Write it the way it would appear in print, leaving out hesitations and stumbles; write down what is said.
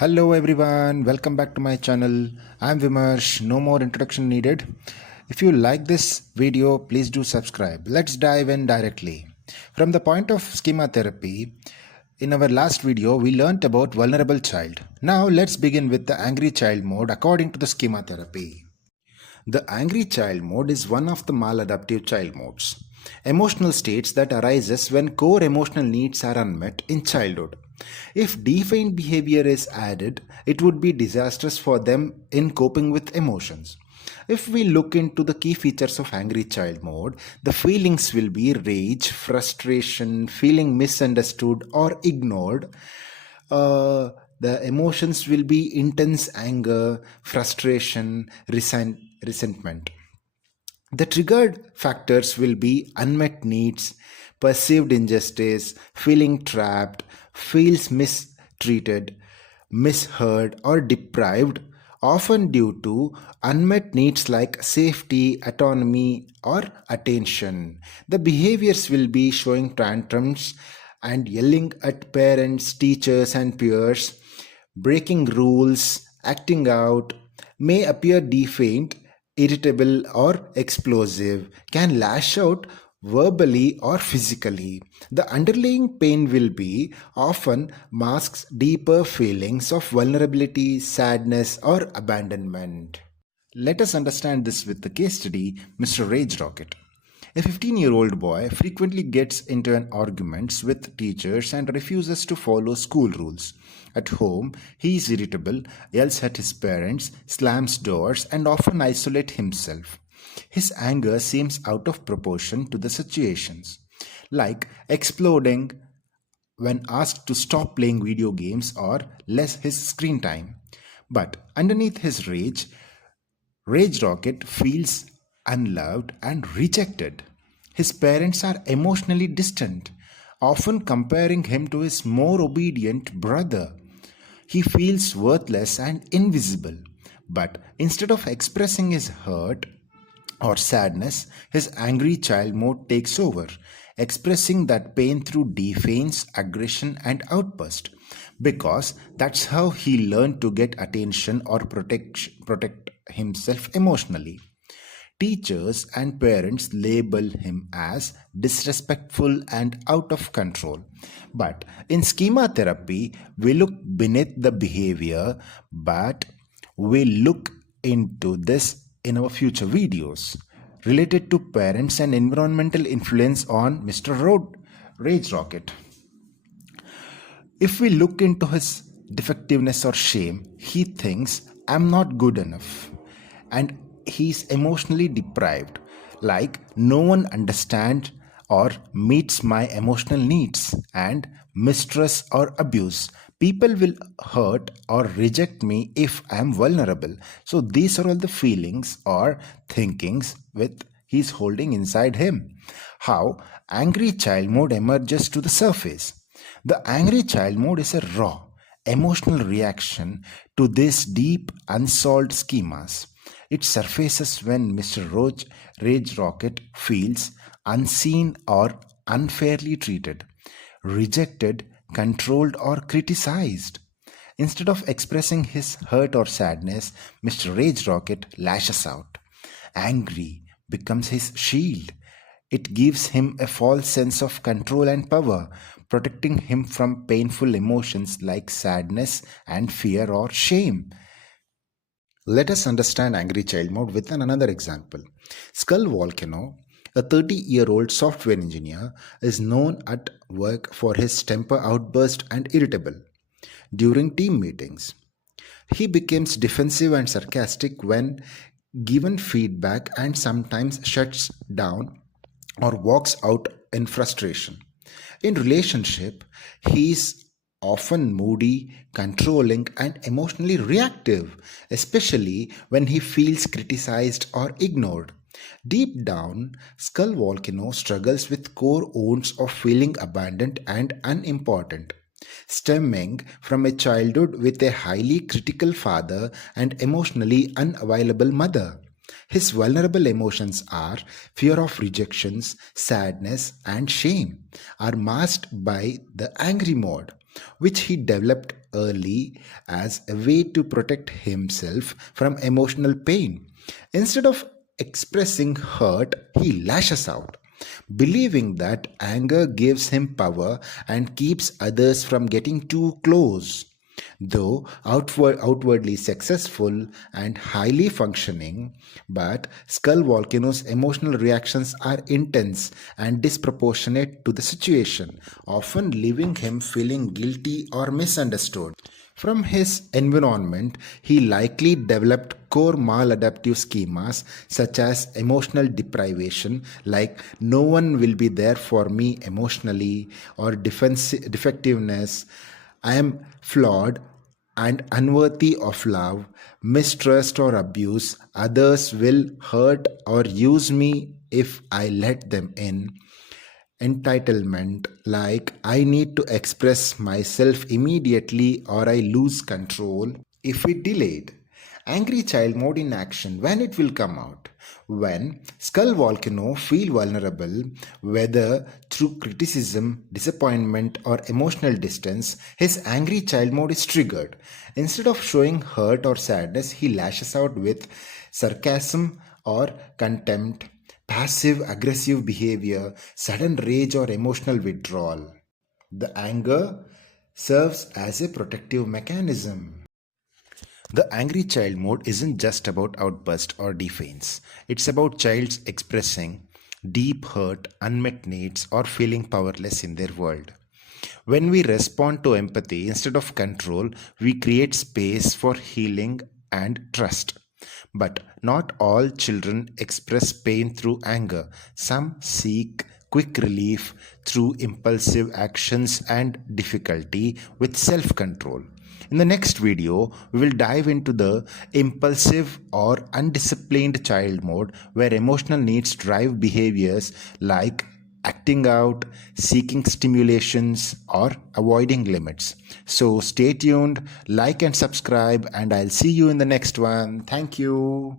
Hello everyone, welcome back to my channel. I'm Vimarsh, no more introduction needed. If you like this video, please do subscribe. Let's dive in directly. From the point of schema therapy, in our last video, we learnt about vulnerable child. Now let's begin with the angry child mode according to the schema therapy. The angry child mode is one of the maladaptive child modes, emotional states that arises when core emotional needs are unmet in childhood. If defined behavior is added, it would be disastrous for them in coping with emotions. If we look into the key features of angry child mode, the feelings will be rage, frustration, feeling misunderstood or ignored. The emotions will be intense anger, frustration, resentment. The triggered factors will be unmet needs, perceived injustice, feeling trapped, feels mistreated, misheard, or deprived, often due to unmet needs like safety, autonomy, or attention. The behaviors will be showing tantrums and yelling at parents, teachers, and peers, breaking rules, acting out, may appear defiant, irritable, or explosive, can lash out verbally or physically. The underlying pain will be often masks deeper feelings of vulnerability, sadness, or abandonment. Let us understand this with the case study Mr. Rage Rocket. A 15-year-old boy frequently gets into an arguments with teachers and refuses to follow school rules. At home, he is irritable, yells at his parents, slams doors, and often isolates himself. His anger seems out of proportion to the situations, like exploding when asked to stop playing video games or less his screen time. But underneath his Rage Rocket feels unloved and rejected. His parents are emotionally distant, often comparing him to his more obedient brother. He feels worthless and invisible. But instead of expressing his hurt or sadness, his angry child mode takes over, expressing that pain through defiance, aggression, and outburst. Because that's how he learned to get attention or protect himself emotionally. Teachers and parents label him as disrespectful and out of control. But in schema therapy, we look beneath the behavior, but we look into this in our future videos related to parents and environmental influence on Mr. Rage Rocket. If we look into his defectiveness or shame, he thinks, I'm not good enough. And he's emotionally deprived, like no one understands or meets my emotional needs, and mistrust or abuse. People will hurt or reject me if I am vulnerable. So these are all the feelings or thinkings with he's holding inside him. How angry child mode emerges to the surface. The angry child mode is a raw, emotional reaction to these deep, unsolved schemas. It surfaces when Mr. Rage Rocket feels unseen or unfairly treated, rejected, controlled, or criticized. Instead of expressing his hurt or sadness, Mr. Rage Rocket lashes out. Angry becomes his shield. It gives him a false sense of control and power, protecting him from painful emotions like sadness and fear or shame. Let us understand angry child mode with another example. Skull Volcano, a 30-year-old software engineer, is known at work for his temper outburst and irritable during team meetings. He becomes defensive and sarcastic when given feedback and sometimes shuts down or walks out in frustration. In relationship, he is often moody, controlling, and emotionally reactive, especially when he feels criticized or ignored. Deep down, Skull Volcano struggles with core wounds of feeling abandoned and unimportant, stemming from a childhood with a highly critical father and emotionally unavailable mother. His vulnerable emotions are fear of rejections, sadness, and shame, are masked by the angry mode. which he developed early as a way to protect himself from emotional pain. Instead of expressing hurt, he lashes out, believing that anger gives him power and keeps others from getting too close. Though outwardly successful and highly functioning, but Skull Volcano's emotional reactions are intense and disproportionate to the situation, often leaving him feeling guilty or misunderstood. From his environment, he likely developed core maladaptive schemas such as emotional deprivation, like no one will be there for me emotionally, or defectiveness, I am flawed and unworthy of love, mistrust or abuse, others will hurt or use me if I let them in, entitlement, like I need to express myself immediately or I lose control if we delayed. Angry child mode in action, when it will come out. When Skull Volcano feel vulnerable, whether through criticism, disappointment, or emotional distance, his angry child mode is triggered. Instead of showing hurt or sadness, he lashes out with sarcasm or contempt, passive aggressive behavior, sudden rage, or emotional withdrawal. The anger serves as a protective mechanism. The angry child mode isn't just about outburst or defiance. It's about childs expressing deep hurt, unmet needs, or feeling powerless in their world. When we respond to empathy instead of control, we create space for healing and trust. But not all children express pain through anger. Some seek quick relief through impulsive actions and difficulty with self control. In the next video, we will dive into the impulsive or undisciplined child mode, where emotional needs drive behaviors like acting out, seeking stimulations, or avoiding limits. So stay tuned, like and subscribe, and I'll see you in the next one. Thank you.